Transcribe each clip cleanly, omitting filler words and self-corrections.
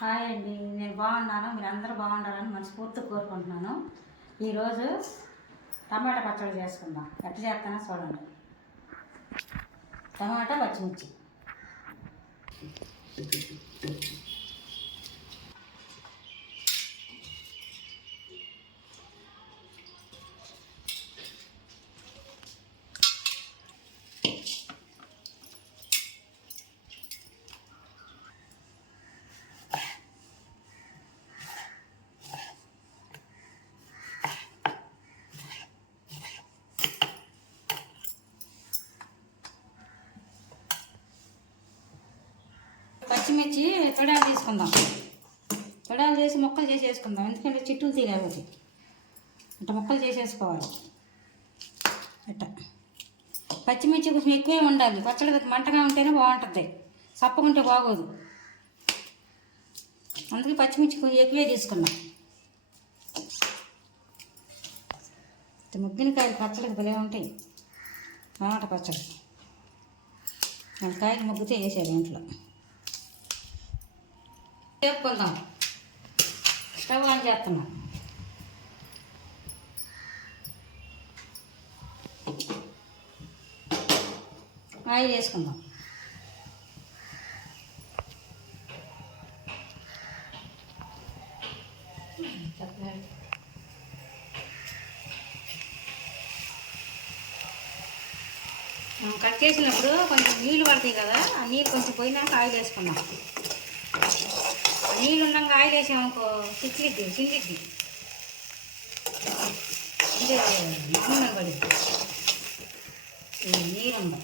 Hi అండి, నేను బాగున్నాను. మీరు అందరూ బాగుండాలని మనస్ఫూర్తిగా కోరుకుంటున్నాను. ఈరోజు టమాటా పచ్చడి చేసుకుందాం. ఎట్లా చేస్తానో చూడండి. టమాటా పచ్చిమిర్చి, పచ్చిమిర్చి తొడాలు తీసుకుందాం. తొడాలు చేసి ముక్కలు చేసి వేసుకుందాం, ఎందుకంటే చిట్టులు తీయలేకపోతే అట్ట ముక్కలు చేసేసుకోవాలి. అట్ట పచ్చిమిర్చి కొంచెం ఎక్కువే ఉండాలి. పచ్చడి మంటగా ఉంటేనే బాగుంటుంది, సప్పకుంటే బాగోదు. అందుకే పచ్చిమిర్చి కొంచెం ఎక్కువే తీసుకున్నాం. ముగ్గినకాయలు పచ్చడికి భలే ఉంటాయి. టమాటా పచ్చడి కాయలు ముగ్గితే వేసారు ఇంట్లో. వేపుకుందాం. స్టవ్ ఆన్ చేస్తున్నాం. ఆయిల్ వేసుకుందాం. కట్ చేసినప్పుడు కొంచెం నీళ్ళు పడతాయి కదా, ఆ నీళ్ళు కొంచెం పోయినాక ఆయిల్ వేసుకున్నాం. నీళ్ళు ఉండగా ఆయిల్ వేసామనుకో చిట్లిద్ది, చిండిద్ది, ఇదే నూనె పడిద్ది. నీరు ఉందా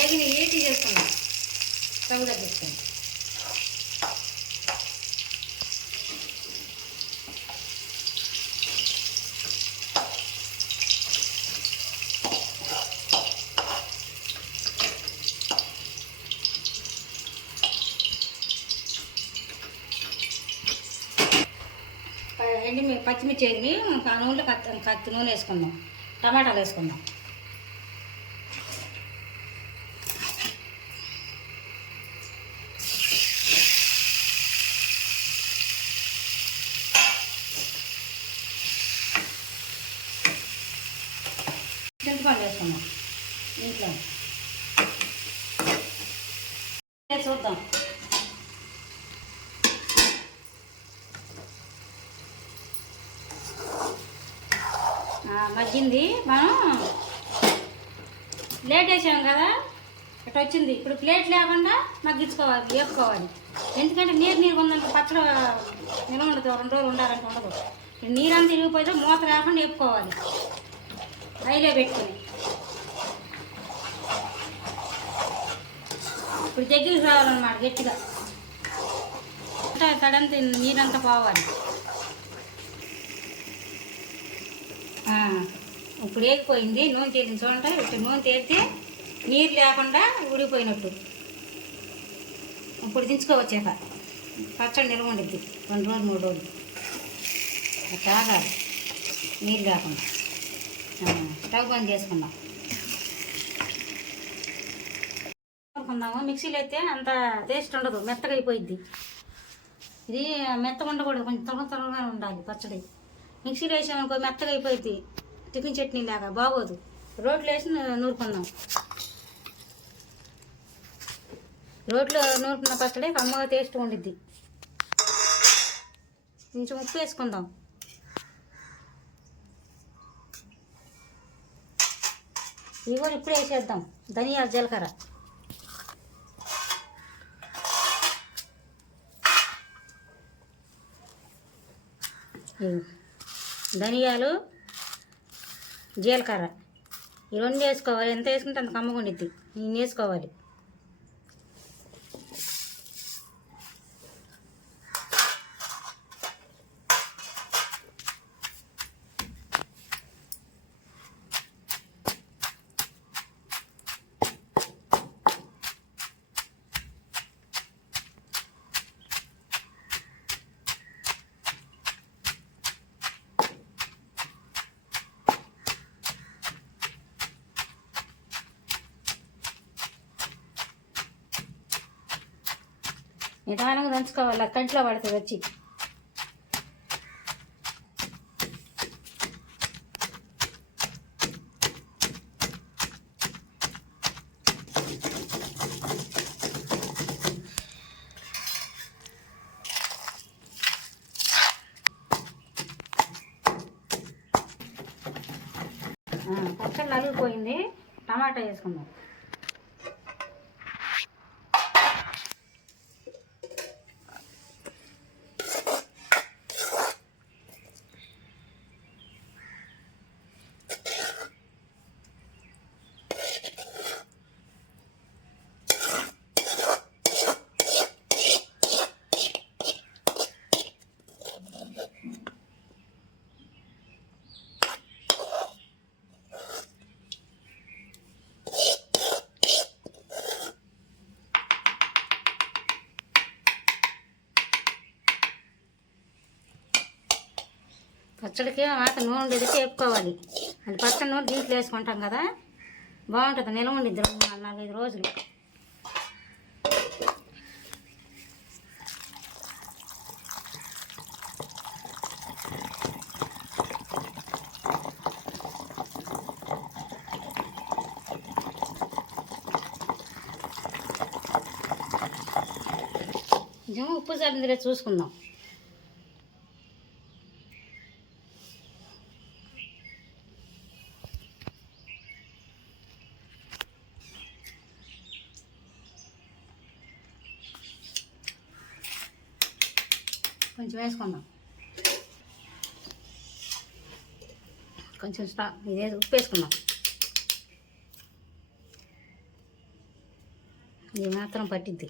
ఏగిని ఏటి చేసుకున్నాం. స్టవ్ తగ్గిస్తాను. పచ్చిమిర్చి వేసి ఆ నూనెలో కత్తి నూనె వేసుకుందాం. టమాటాలు వేసుకుందాం. చింతపండు వేసుకుందాం. ఇంట్లో చూద్దాం. మగ్గింది. మనం ప్లేట్ వేసాం కదా, ఇట్లా వచ్చింది. ఇప్పుడు ప్లేట్ లేకుండా మగ్గించుకోవాలి, వేపుకోవాలి. ఎందుకంటే నీరు ఉందంటే పచ్చడి నిల్వ ఉండదు, 2 రోజులు ఉండాలంటే ఉండదు. నీరంతా తిరిగిపోతే మూత లేకుండా వేపుకోవాలి, హైలో పెట్టుకొని. ఇప్పుడు దగ్గరికి రావాలన్నమాట గట్టిగా, తడంతా నీరంతా పోవాలి. ఇప్పుడు వేగిపోయింది. నూనె తేలింది చూడండి. ఇట్లా నూనె తేలితే నీరు లేకుండా ఉడికిపోయినట్టు. ఇప్పుడు దించుకోవచ్చాక పచ్చడి నిల్వ ఉండిద్ది 2 రోజులు 3 రోజులు. తాగాలి నీరు లేకుండా. స్టవ్ బంద్ చేసుకుందాం. మిక్సీలో అయితే అంత టేస్ట్ ఉండదు, మెత్తగా అయిపోయిద్ది. ఇది మెత్తగా ఉండకూడదు, కొంచెం త్వరగా ఉండాలి పచ్చడి. మిక్సీలో వేసామనుకో మెత్తగా అయిపోయింది, టిఫిన్ చట్నీ లాగా బాగోదు. రోట్లో వేసి నూరుకుందాం. రోట్లో నూరుకున్న పచ్చడి కమ్మగా టేస్ట్ ఉండిద్ది. కొంచెం ఉప్పు వేసుకుందాం. ఇవి కూడా ఇప్పుడు వేసేద్దాం. ధనియాలు, జీలకర్ర, ధనియాలు, జీలకర్ర ఈ 2 వేసుకోవాలి. ఎంత వేసుకుంటే అంత కమ్మగా ఉండిద్ది. నేను వేసుకోవాలి. నిదానంగా దంచుకోవాలి, కంటిలో పడుతుంది వచ్చి. పచ్చడి నలిగిపోయింది, టమాటా వేసుకుందాం. పచ్చడికి మాత్ర నూనె ఉండేది వేపుకోవాలి. అది పచ్చడి నూనె దీంట్లో వేసుకుంటాం కదా, బాగుంటుంది, నిల్వ ఉండిద్ది 4-5 రోజులు. కొంచెం ఉప్పు సరిదిగా చూసుకుందాం. కొంచెం వేసుకుందాం, కొంచెం ఇదే ఉప్పు వేసుకుందాం. ఇది మాత్రం పట్టిద్ది.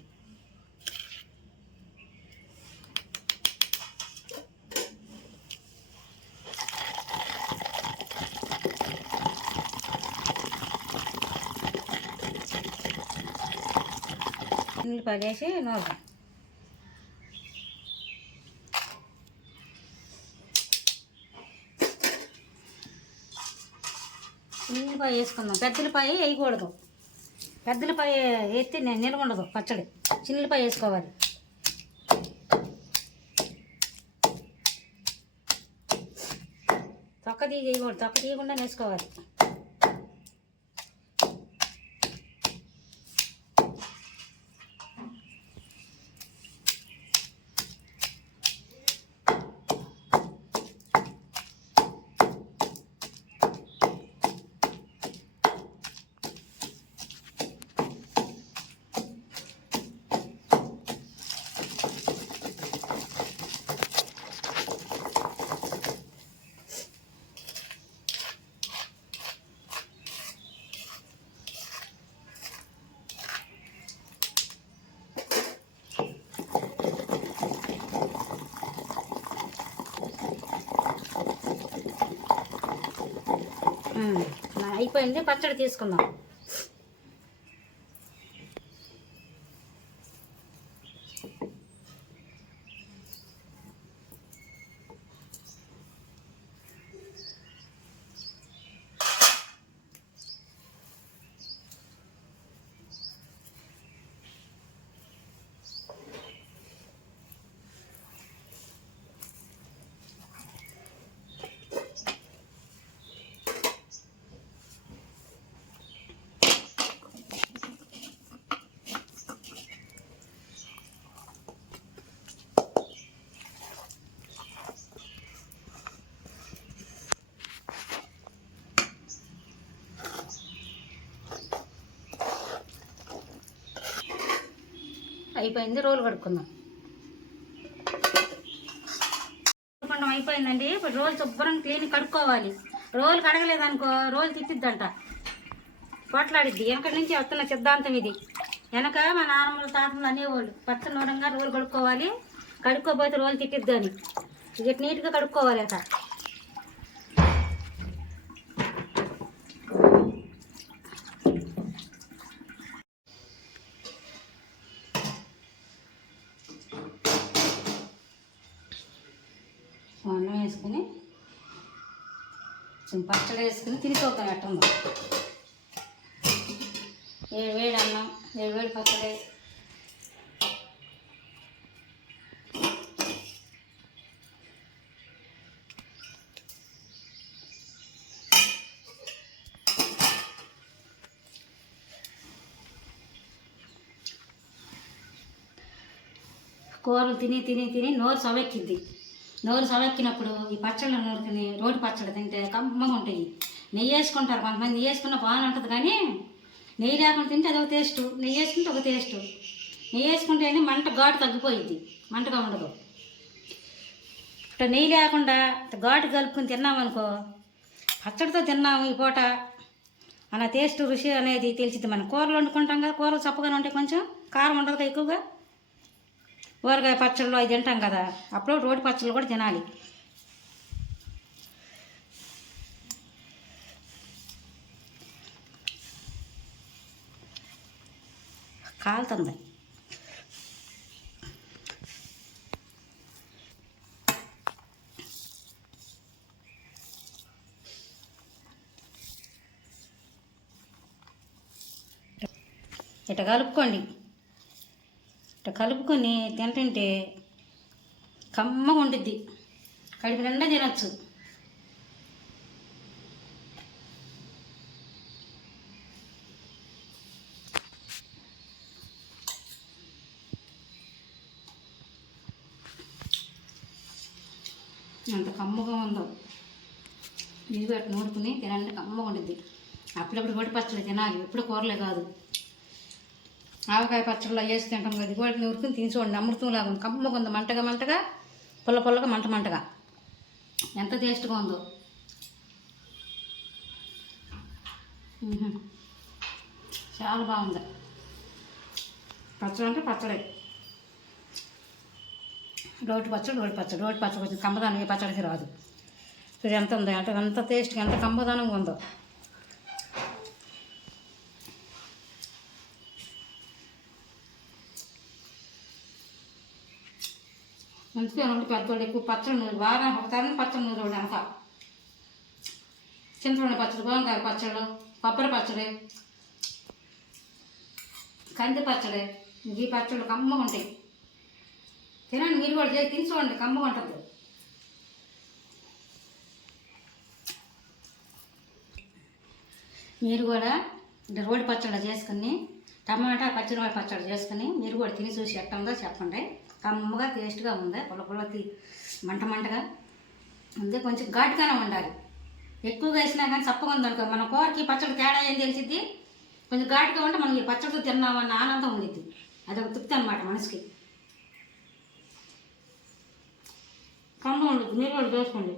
ఉల్లిపాయలు వేసి నూరుదాం. ఉల్లిపాయ వేసుకుందాం. పెద్దలపాయ వేయకూడదు, పెద్దలపాయ వేస్తే నిల్వ ఉండదు పచ్చడి. చిన్నపాయ వేసుకోవాలి. తొక్క తీయకూడదు, తొక్క తీయకుండా వేసుకోవాలి. అయిపోయింది, పచ్చడి తీసుకుందాం. అయిపోయింది, రోలు కడుక్కుందాం. కడుక్కోవడం అయిపోయిందండి. ఇప్పుడు రోలు శుభ్రం క్లీన్ కడుక్కోవాలి. రోలు కడగలేదనుకో రోలు తిట్టిద్దంట, పోట్లాడిద్ది. వెనకటి నుంచి వస్తున్న సిద్ధాంతం ఇది. వెనక మా నాన్నమ్మల తాతలు అనేవాళ్ళు పచ్చని నూరంగా రోలు కడుక్కోవాలి, కడుక్కోపోతే రోలు తిట్టిద్దని. ఇది నీట్గా కడుక్కోవాలి. అట అన్నం వేసుకుని పచ్చడి వేసుకుని తినిపోతాం. ఎట్టుందో వేడి అన్నం, వేడి పచ్చడి కూరలు తిని తిని తిని నోరు సవెక్కిద్ది. నోరు సవెక్కినప్పుడు ఈ పచ్చళ్ళు నూరుకుని రోటి పచ్చడి తింటే కమ్మగా ఉంటాయి. నెయ్యి వేసుకుంటారు కొంతమంది, నెయ్యి వేసుకున్న బాగానే ఉంటుంది, కానీ నెయ్యి లేకుండా తింటే అదొక టేస్ట్, నెయ్యి వేసుకుంటే ఒక టేస్ట్. నెయ్యి వేసుకుంటే మంట ఘాటు తగ్గిపోయిద్ది, మంటగా ఉండదు. ఇట్లా నెయ్యి లేకుండా ఘాటు కలుపుకొని తిన్నామనుకో, పచ్చడితో తిన్నాము ఈ పూట అలా టేస్ట్ రుచి అనేది తెలిసిద్ది. మనం కూరలు వండుకుంటాం కదా, కూరలు చప్పగానే ఉంటాయి, కొంచెం కారం ఉండదు కదా ఎక్కువగా. ఊరగాయ పచ్చళ్ళు అవి తింటాం కదా, అప్పుడు రోటి పచ్చళ్ళు కూడా తినాలి. కాలుతుంది. ఇట్లా కలుపుకోండి. ఇట్లా కలుపుకొని తింటుంటే కమ్మగా ఉండిద్ది, కడుపు నిండా తినచ్చు. అంత కమ్మగా ఉందో, ఇది పెట్టి నూరుకుని తినండి, కమ్మగా ఉండిద్ది. అప్పుడప్పుడు రోటి పచ్చళ్ళు తినాలి, ఎప్పుడు కూరలే కాదు. ఆవకాయ పచ్చళ్ళు వేసి తింటాం కదా, కూడా నూరుకుని తిని చూడండి, అమృతంలాగా ఉంది, కమ్మగా ఉంది, మంటగా మంటగా, పుల్ల పుల్లగా, మంట మంటగా, ఎంత టేస్ట్గా ఉందో. చాలా బాగుంది. పచ్చడి అంటే పచ్చడి, రోటి పచ్చడి కొంచెం కమ్మదానం ఏ పచ్చడికి రాదు. చూడు ఎంత ఉందో, అంటే ఎంత టేస్ట్గా, ఎంత కమ్మదానంగా ఉందో. మంచిగా ఉండి పెద్దోళ్ళు ఎక్కువ పచ్చడి నూరు, వారం ఒకసారి పచ్చడి నూరు అంతా. చింతపండు పచ్చడి, గోంగూర పచ్చళ్ళు, కొబ్బరి పచ్చడి, కంది పచ్చడి, ఈ పచ్చళ్ళు కమ్మగా ఉంటాయి. తినండి, మీరు కూడా చేసి తిని చూడండి, కమ్మగా ఉంటుంది. మీరు కూడా రోటి పచ్చడి చేసుకుని, టమాటా పచ్చిమిరపకాయ పచ్చడి చేసుకుని మీరు కూడా తిని చూసి ఎట్ట ఉందో చెప్పండి. కమ్మగా టేస్ట్గా ఉంది, పుల్ల పుల్ల మంట మంటగా ఉంది, కొంచెం ఘాటుగానే ఉండాలి. ఎక్కువగా వేసినా కానీ చప్పగా ఉందనుకో, మన కూరకి పచ్చడి తేడా ఏం తెలిసిద్ది. కొంచెం ఘాటుగా ఉంటే మనం ఈ పచ్చడితో తిన్నామన్న ఆనందం ఉండిద్ది, అదొక తృప్తి అనమాట మనసుకి. కమ్మ ఉండదు, మీరు కూడా చేసుకోండి.